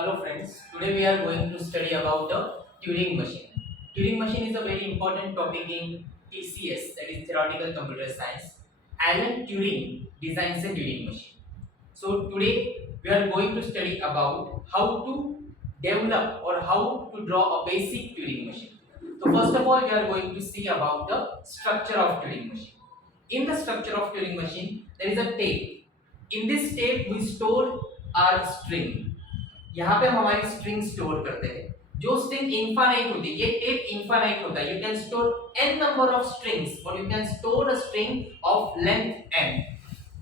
Hello friends, today we are going to study about the Turing machine. Turing machine is a very important topic in TCS, that is Theoretical Computer Science. Alan Turing designs a Turing machine. So today we are going to study about how to develop or how to draw a basic Turing machine. So first of all we are going to see about the structure of Turing machine. In the structure of Turing machine there is a tape. In this tape we store our string. यहाँ पे हम हमारी string store करते हैं जो string infinite होती है ये टेप इनफाइनाइट होता है you can store n number of strings और you can store a string of length n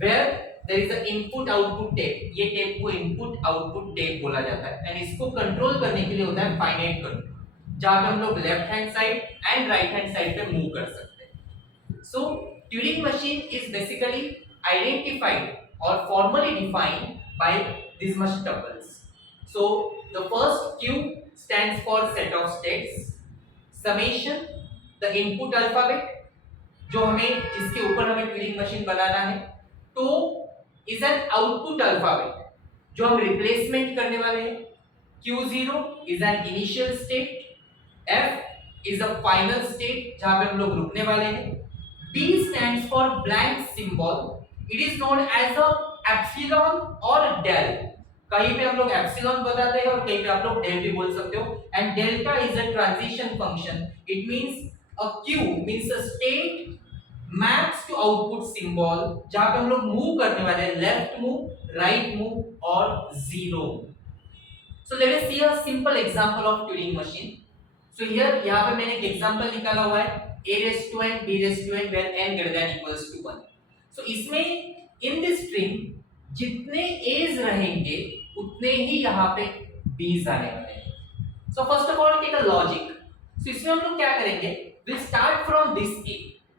where there is a input output tape ये टेप को इनपुट आउटपुट टेप बोला जाता है एंड इसको कंट्रोल करने के लिए होता है फाइनाइट कंट्रोल जहां पे हम लोग left hand side and right hand side पे मूव कर सकते हैं so Turing machine is basically identified और formally defined by these much tuples. So the first Q stands for set of states. Summation the input alphabet जो हमें जिसके ऊपर हमें ट्यूरिंग मशीन बनाना है. तो is an output alphabet जो हम रिप्लेसमेंट करने वाले हैं. Q0 is an initial state. F is a final state जहां पे हम लोग रुकने वाले हैं. B stands for blank symbol. It is known as a epsilon or del. कहीं पे हम लोग एप्सिलॉन बताते हैं और कहीं पे आप लोग डेल भी बोल सकते हो and delta is a transition function it means a q means a state maps to output symbol जहां पे हम लोग मूव करने वाले हैं लेफ्ट मूव राइट मूव और zero so let us see a simple example of Turing machine so here यहां पे मैंने एक एग्जांपल निकाला हुआ है a raised to n b raised to n where n greater than equals to 1 so इसमें in this string जितने a's रहेंगे उतने ही यहाँ पे बीज आने वाले हैं so first of all take a logic so इसमें हम लोग क्या करेंगे will start from this a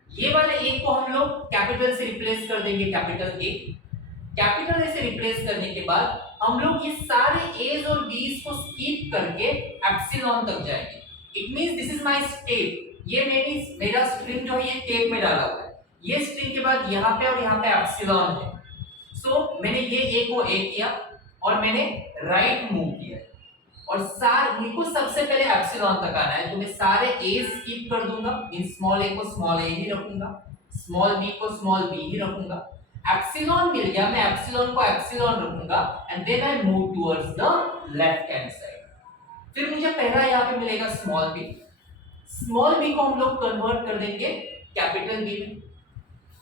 ये वाले ए को हम लोग कैपिटल से रिप्लेस कर देंगे कैपिटल ए से रिप्लेस करने के बाद हम लोग ये सारे एज और बीज को स्किप करके एप्सिलॉन तक जाएंगे it means this is my state ये मेरा स्ट्रिंग जो है ये टेप में डाला हुआ है ये स्ट्रिंग के बाद यहाँ पे और यहाँ पे एप्सिलॉन है सो मैंने ये ए को ए किया और मैंने राइट मूव किया और मुझे को सबसे पहले एप्सिलॉन तक आना है तो मैं सारे ए स्किप कर दूंगा इन स्मॉल ए को स्मॉल ए ही रखूंगा स्मॉल बी को स्मॉल बी ही रखूंगा एप्सिलॉन मिल गया मैं एप्सिलॉन को एप्सिलॉन रखूंगा and then I move towards the left hand side फिर मुझे पहला यहाँ पे मिलेगा स्मॉल बी को हम लोग कन्वर्ट कर देंगे कैपिटल बी में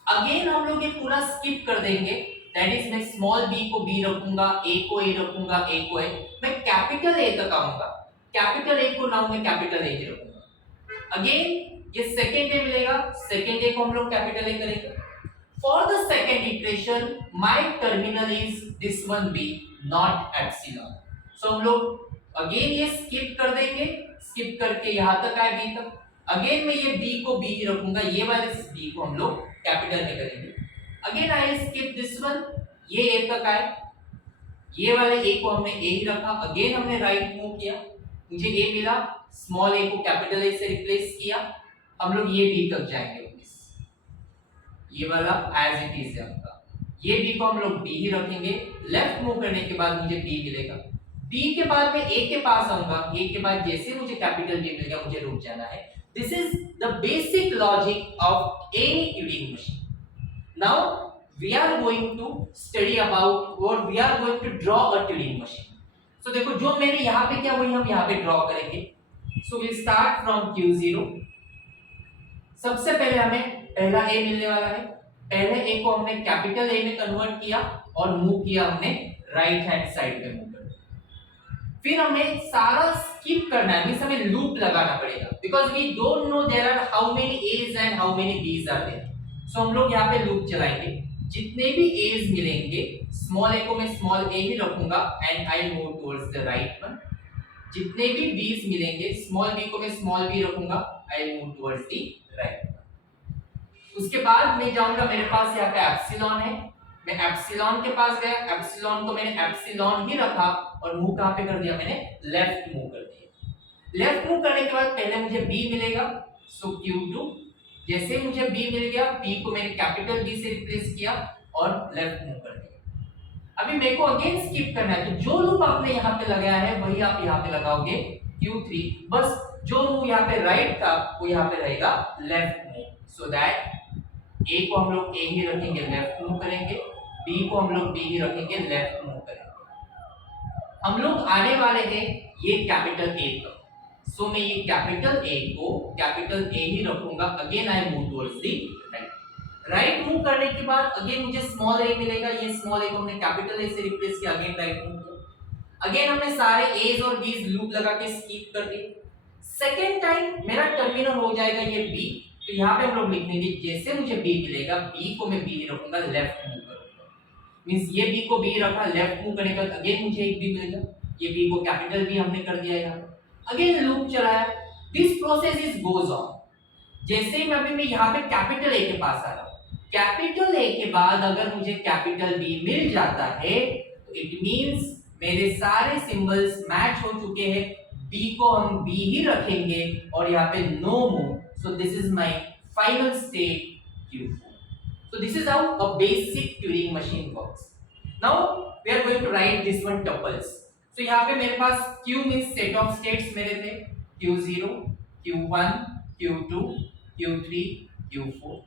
अगेन हम लोग ये पूरा स्किप कर देंगे दैट इज मैं स्मॉल b को b रखूंगा a को a रखूंगा a को a मैं कैपिटल A तक आऊंगा कैपिटल A को नाउ मैं कैपिटल A ही रखूंगा अगेन ये सेकंड A मिलेगा सेकंड A को हम लोग कैपिटल A करेंगे for the second iteration my terminal is this one b not epsilon so हम लोग अगेन ये स्किप कर देंगे स्किप करके यहां तक आए b तक अगेन मैं ये b को b ही रखूंगा ये वाले b को हम लोग कैपिटल में करेंगे again I skip this one ये ए तक आए ये वाले ए को हमने ए ही रखा अगेन हमने राइट मूव किया मुझे ए मिला स्मॉल ए को कैपिटल ए से रिप्लेस किया हम लोग ये बी तक जाएंगे ये वाला एज इट इज है आपका ये बी को हम लोग बी ही रखेंगे लेफ्ट मूव करने के बाद मुझे बी मिलेगा बी के बाद मैं ए के पास आऊंगा ए के बाद जैसे मुझे कैपिटल बी मिल गया मुझे रुक जाना है this is the basic logic of any Turing machine now we are going to study about or we are going to draw a Turing machine so देखो जो मैंने यहाँ पे किया वही हम यहाँ पे ड्रॉ करेंगे so we'll start from Q0 सबसे पहले हमें पहला A मिलने वाला है पहले A को हमने कैपिटल A में कन्वर्ट किया और मूव किया हमने राइट हैंड साइड पे मूव कर फिर हमें सारा स्किप करना है मींस हमें लूप लगाना पड़ेगा because we don't know there are how many A's and how many B's are there so हम लोग यहाँ पे लूप चलाएंगे जितने भी एज मिलेंगे स्मॉल ए को मैं स्मॉल ए ही रखूंगा and I move towards the right one जितने भी बीज मिलेंगे स्मॉल बी को मैं स्मॉल बी रखूंगा आई move towards the right one उसके बाद मैं जाऊंगा मेरे पास यहाँ पे एप्सिलॉन है मैं एप्सिलॉन के पास गया एप्सिलॉन को मैंने एप्सिलॉन ही रखा और मूव कहाँ पे कर दिया मैंने लेफ्ट मूव कर दिया लेफ्ट मूव करने के बाद पहले मुझे बी मिलेगा सो Q2 जैसे मुझे b मिल गया b को मैंने कैपिटल B से रिप्लेस किया और लेफ्ट मूव कर दिया अभी मेरे को अगेन स्किप करना है, तो जो लूप आपने यहाँ पे लगाया है वही आप यहाँ पे लगाओगे Q3, बस जो मूव यहाँ पे राइट था वो यहाँ पे रहेगा लेफ्ट मूव, सो दैट ए को हम लोग ए ही रखेंगे, लेफ्ट मूव करेंगे, बी को हम लोग बी ही रखेंगे, लेफ्ट मूव करेंगे। हम लोग आने वाले हैं ये कैपिटल ए तक, सो मैं ये कैपिटल ए को कैपिटल ए ही रखूंगा, again I move towards the right. Right move करने के बाद अगेन मुझे स्मॉल ए मिलेगा, ये स्मॉल ए को हमने कैपिटल ए से रिप्लेस किया, अगेन राइट मूव किया, अगेन हमने सारे एज और बीज लूप लगा के स्किप कर दिए। सेकेंड टाइम मेरा टर्मिनल हो जाएगा ये बी, तो यहाँ पे हम लोग लिख देंगे जैसे मुझे बी मिलेगा, बी को मैं बी रखूंगा, लेफ्ट मूव करूंगा, मींस ये बी को बी रखा, लेफ्ट मूव करने के बाद अगेन मुझे एक बी मिलेगा, ये बी को कैपिटल बी हमने कर दिया यहाँ, अगेन लूप चलाया, this process is goes on. जैसे ही मैं यहाँ पे कैपिटल ए के पास आ रहा हूँ, कैपिटल ए के बाद अगर मुझे कैपिटल बी मिल जाता है तो इट मींस मेरे सारे सिंबल्स मैच हो चुके हैं, बी को हम बी ही रखेंगे और यहाँ पे no move, so this is my final state Q4। So this is how a basic Turing machine works. Now we are going to write this one tuples. So यहाँ पे मेरे पास Q means set of states मेरे थे, Q0, Q1, Q2, Q3, Q4।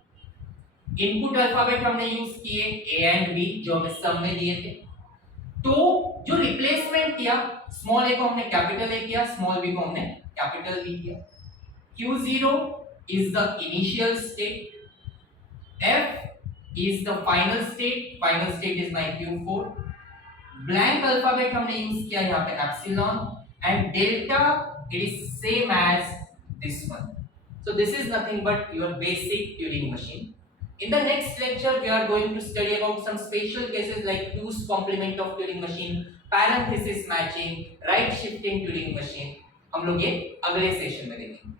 Input alphabet हमने use किए A and B जो हमें सब में दिए थे। तो जो रिप्लेसमेंट किया, स्मॉल a को हमने कैपिटल A किया, स्मॉल b को हमने कैपिटल B किया। Q0 is the initial state, F is the final state is my Q4, blank alphabet हमने यूज किया यहाँ पे epsilon, and delta it is same as this one. So this is nothing but your basic Turing machine. In the next lecture we are going to study about some special cases like 2's complement of Turing machine, parenthesis matching, right shifting Turing machine. हम लोग ये अगले session में देखेंगे।